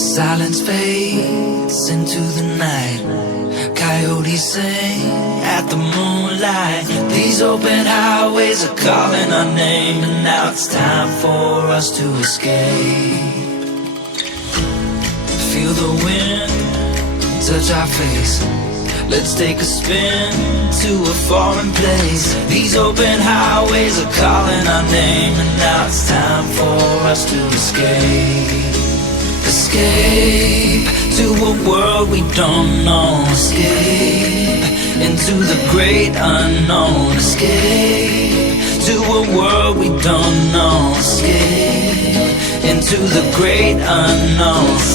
Silence fades into the night. Coyotes sing at the moonlight. These open highways are calling our name, and now it's time for us to escape. Feel the wind touch our face. Let's take a spin to a foreign place. These open highways are calling our name, and now it's time for us to escape. Escape to a world we don't know. Escape into the great unknown. Escape to a world we don't know. Escape into the great unknown.